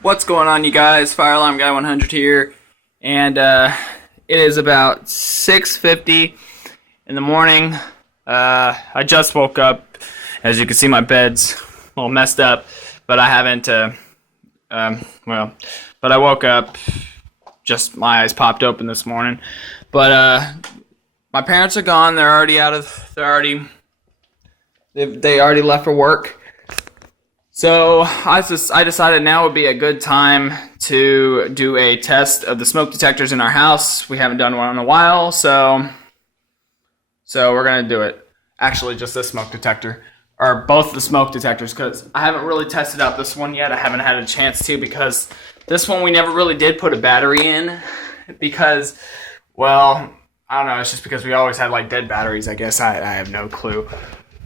What's going on, you guys? Fire Alarm Guy 100 here, and it is about 6:50 in the morning. I just woke up. As you can see, my bed's a little messed up, but I haven't. But I woke up. Just my eyes popped open this morning. But my parents are gone. They're already out of. They already left for work. So I decided now would be a good time to do a test of the smoke detectors in our house. We haven't done one in a while, so we're gonna do it. Actually, just this smoke detector, or both the smoke detectors, because I haven't really tested out this one yet. I haven't had a chance to, because this one we never really did put a battery in, because, well, I don't know. It's just because we always had like dead batteries. I guess I have no clue.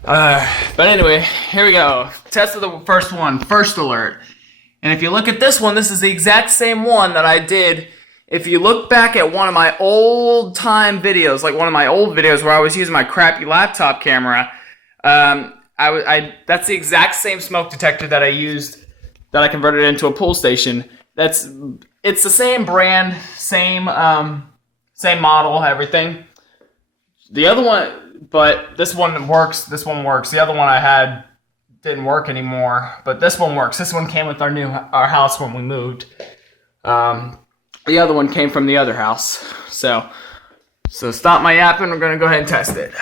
But anyway, here we go. Test of the first one, first alert. And if you look at this one, this is the exact same one that I did. If you look back at one of my old time videos, like one of my old videos where I was using my crappy laptop camera, that's the exact same smoke detector that I used, that I converted into a pull station. It's the same brand, same model, everything. The other one, but this one works. This one works. The other one I had didn't work anymore, but this one works. This one came with our house when we moved. The other one came from the other house. So stop my yapping. We're gonna go ahead and test it.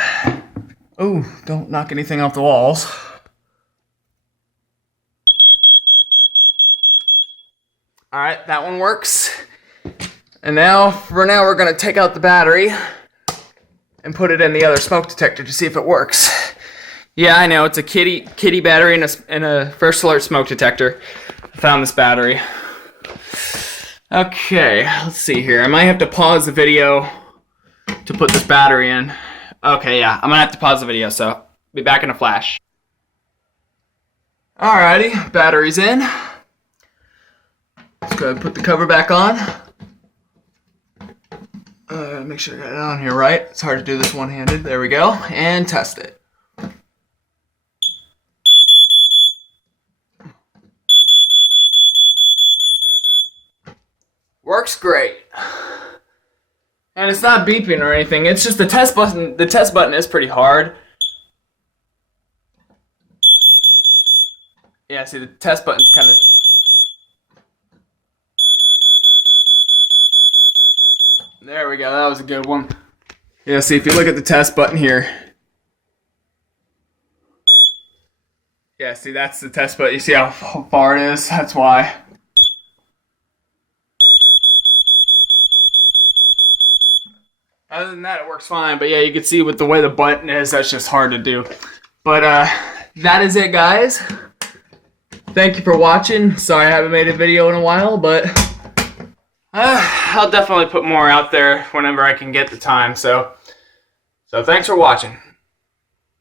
Oh, don't knock anything off the walls. All right, that one works. And now, we're gonna take out the battery and put it in the other smoke detector to see if it works. Yeah, I know, it's a kitty battery and a first alert smoke detector. I found this battery. Okay, let's see here. I might have to pause the video to put this battery in. Okay, yeah, I'm gonna have to pause the video, so be back in a flash. Alrighty, battery's in. Let's go ahead and put the cover back on. Make sure I got it on here right. It's hard to do this one-handed. There we go. And test it. Works great. And it's not beeping or anything. It's just the test button. The test button is pretty hard. Yeah, see, the test button's kind of... There we go, that was a good one. Yeah, see, if you look at the test button here. Yeah, see, that's the test button. You see how far it is? That's why. Other than that, it works fine. But yeah, you can see with the way the button is, that's just hard to do. But that is it, guys. Thank you for watching. Sorry I haven't made a video in a while, but... I'll definitely put more out there whenever I can get the time. So thanks for watching.